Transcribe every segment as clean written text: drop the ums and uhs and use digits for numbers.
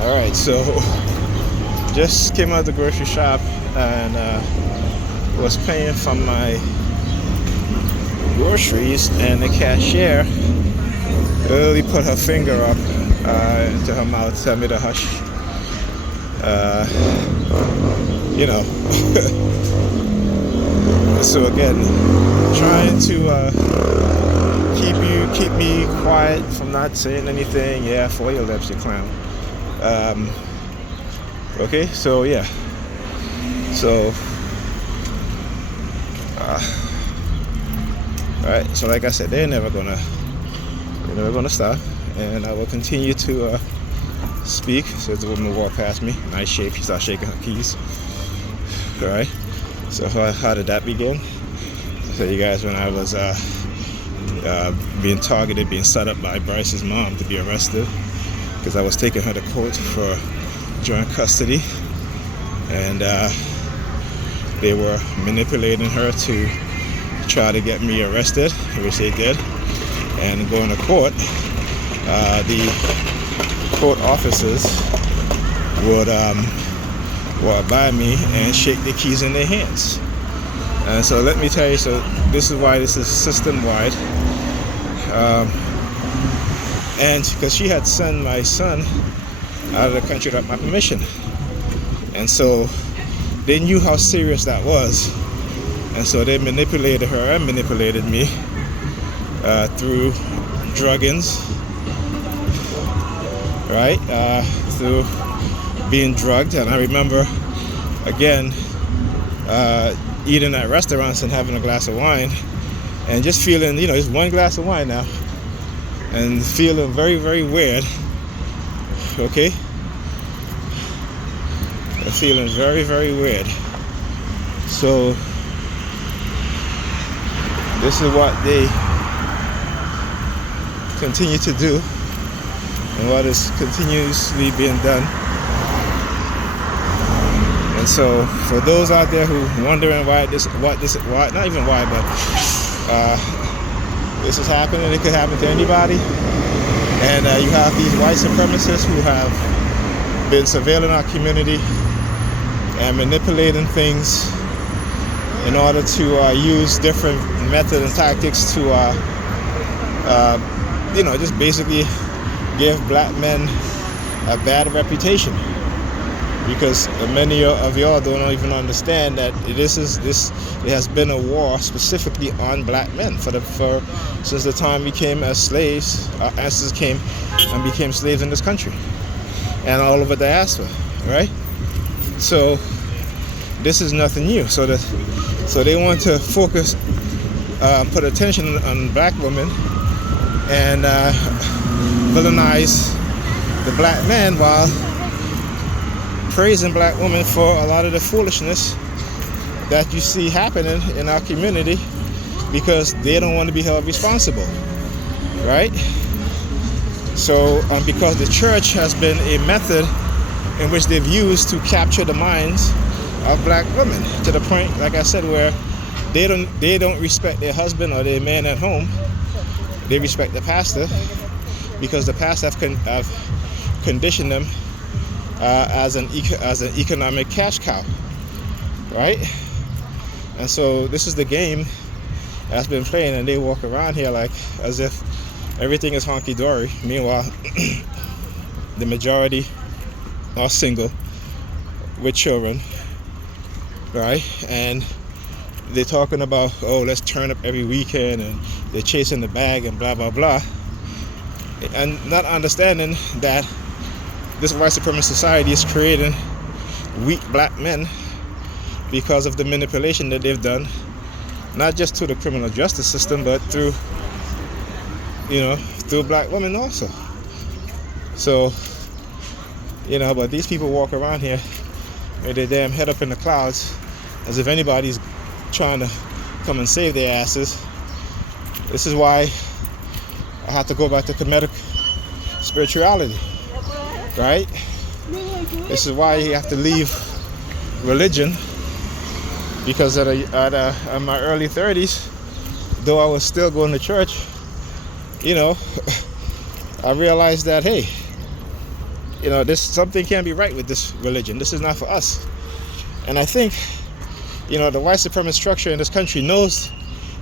Alright, so just came out of the grocery shop and was paying for my groceries, and the cashier really put her finger up into her mouth, tell me to hush. You know. So again, trying to keep me quiet from not saying anything. Yeah, for your lips, you clown. Okay, so yeah, so all right. So like I said, they're never gonna stop, and I will continue to speak. So the woman walked past me, nice shape. She started shaking her keys. All right. So how did that begin? So you guys, when I was being targeted, being set up by Bryce's mom to be arrested, because I was taking her to court for joint custody, and they were manipulating her to try to get me arrested, which they did, and going to court. The court officers would walk by me and shake the keys in their hands. And so let me tell you, so this is why this is system-wide. And because she had sent my son out of the country without my permission. And so they knew how serious that was. And so they manipulated her and manipulated me through druggings, right? Through being drugged. And I remember, again, eating at restaurants and having a glass of wine and just feeling, just one glass of wine now, and feeling very, very weird. Okay? Feeling very, very weird. So this is what they continue to do, and what is continuously being done. And so for those out there who wondering why this is happening, it could happen to anybody. And you have these white supremacists who have been surveilling our community and manipulating things in order to use different methods and tactics to just basically give black men a bad reputation, because many of y'all don't even understand that there has been a war specifically on black men since the time we came as slaves. Our ancestors came and became slaves in this country and all over the diaspora, right? So this is nothing new. So they want to focus, put attention on black women and villainize the black man while praising black women for a lot of the foolishness that you see happening in our community, because they don't want to be held responsible, right? So because the church has been a method in which they've used to capture the minds of black women, to the point, like I said, where they don't respect their husband or their man at home. They respect the pastor, because the pastor have conditioned them as an economic cash cow, right? And so this is the game that's been playing, and they walk around here like as if everything is honky-dory. Meanwhile, the majority are single with children, right? And they're talking about, oh, let's turn up every weekend, and they're chasing the bag and blah, blah, blah. And not understanding that this white supremacist society is creating weak black men because of the manipulation that they've done, not just to the criminal justice system, but through black women also. So, but these people walk around here with their damn head up in the clouds as if anybody's trying to come and save their asses. This is why I have to go back to Kemetic spirituality, right? This is why you have to leave religion, because in my early 30s, though I was still going to church, I realized that, hey, this something can't be right with this religion. This is not for us. And I think, the white supremacist structure in this country knows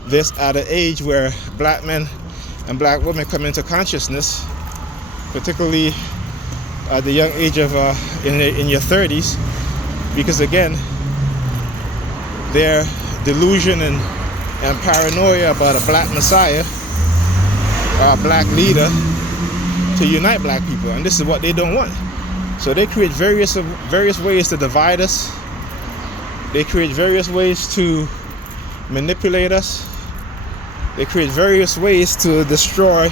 this at an age where black men and black women come into consciousness, particularly at the young age of in your 30s, because again, their delusion and paranoia about a black messiah or a black leader to unite black people, and this is what they don't want. So they create various ways to divide us. They create various ways to manipulate us. They create various ways to destroy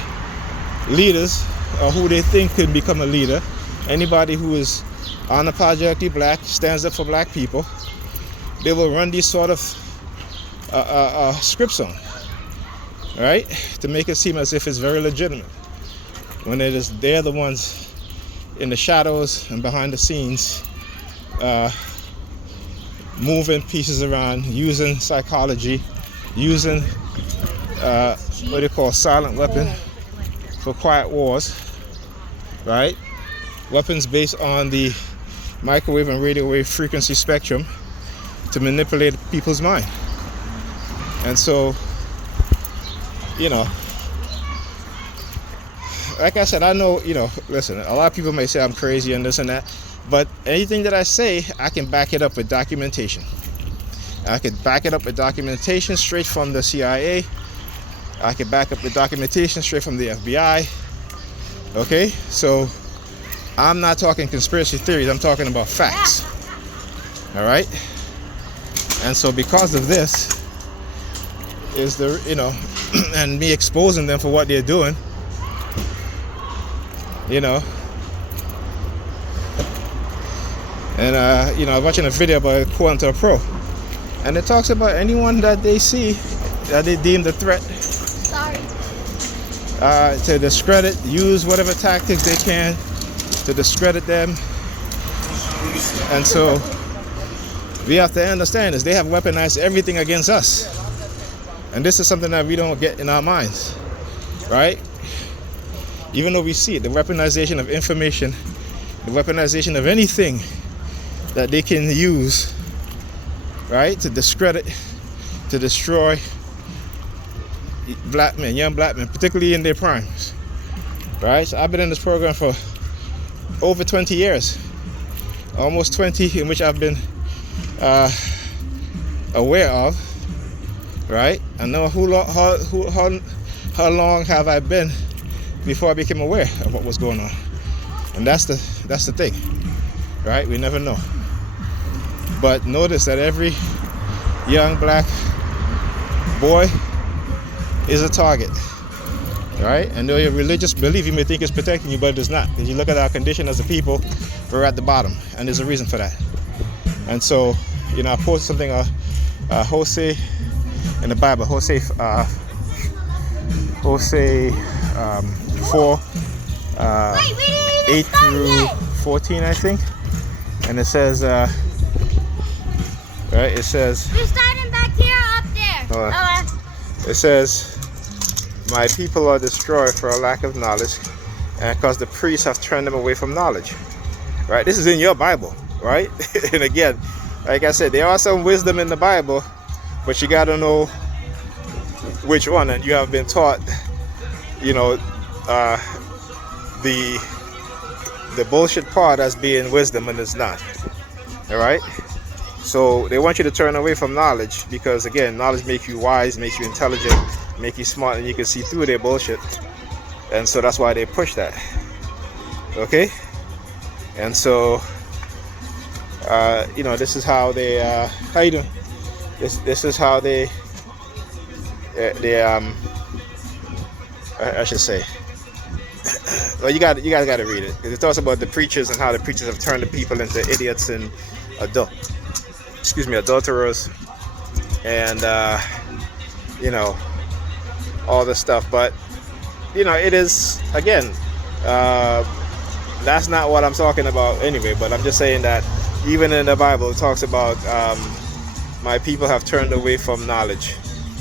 leaders or who they think could become a leader. Anybody who is unapologetically black, stands up for black people, they will run these sort of scripts on, right? To make it seem as if it's very legitimate, when they're the ones in the shadows and behind the scenes, moving pieces around, using psychology, using what they call silent weapon for quiet wars, right? Weapons based on the microwave and radio wave frequency spectrum to manipulate people's mind. And so, like I said, I know, listen, a lot of people may say I'm crazy and this and that, but anything that I say, I can back it up with documentation. I could back it up with documentation straight from the CIA. I could back up the documentation straight from the FBI. Okay, so I'm not talking conspiracy theories, I'm talking about facts. All right? And so because of this is and me exposing them for what they're doing, and I was watching a video about Quote to a Pro, and it talks about anyone that they see that they deem the threat, to discredit, use whatever tactics they can to discredit them. And so we have to understand is they have weaponized everything against us, and this is something that we don't get in our minds, right? Even though we see it, the weaponization of information, the weaponization of anything that they can use, right, to discredit, to destroy black men, young black men, particularly in their primes, right? So I've been in this program for over 20 years, almost 20, in which I've been aware of, right? I know how long have I been before I became aware of what was going on, and that's the thing, right? We never know. But notice that every young black boy is a target, right? And though your religious belief, you may think it's protecting you, but it is not. If you look at our condition as a people, we're at the bottom, and there's a reason for that. And so, I posted something, Hosea in the Bible, Hosea 4, 8 through 14, I think. And it says, right, it says, you're starting back here or up there? It says, my people are destroyed for a lack of knowledge, and because the priests have turned them away from knowledge. Right? This is in your Bible, right? And again, like I said, there are some wisdom in the Bible, but you got to know which one. And you have been taught, the bullshit part as being wisdom, and it's not. All right? So they want you to turn away from knowledge because, again, knowledge makes you wise, makes you intelligent, make you smart, and you can see through their bullshit. And so that's why they push that. Okay? And so, this is how they, how you doing? This is how they I should say. Well, you guys got to read it. It talks about the preachers and how the preachers have turned the people into idiots and adulterers, and all this stuff. But it is, again, that's not what I'm talking about anyway. But I'm just saying that even in the Bible, it talks about my people have turned away from knowledge,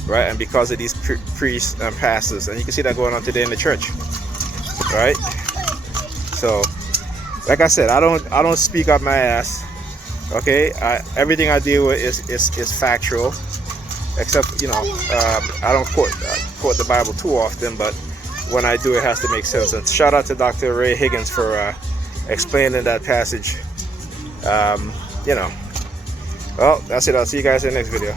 right? And because of these priests and pastors, and you can see that going on today in the church, right? So like I said, I don't speak up my ass. Okay, everything I deal with is factual, except I don't quote the Bible too often, but when I do, it has to make sense. And shout out to Dr. Ray Higgins for explaining that passage. Well, that's it. I'll see you guys in the next video.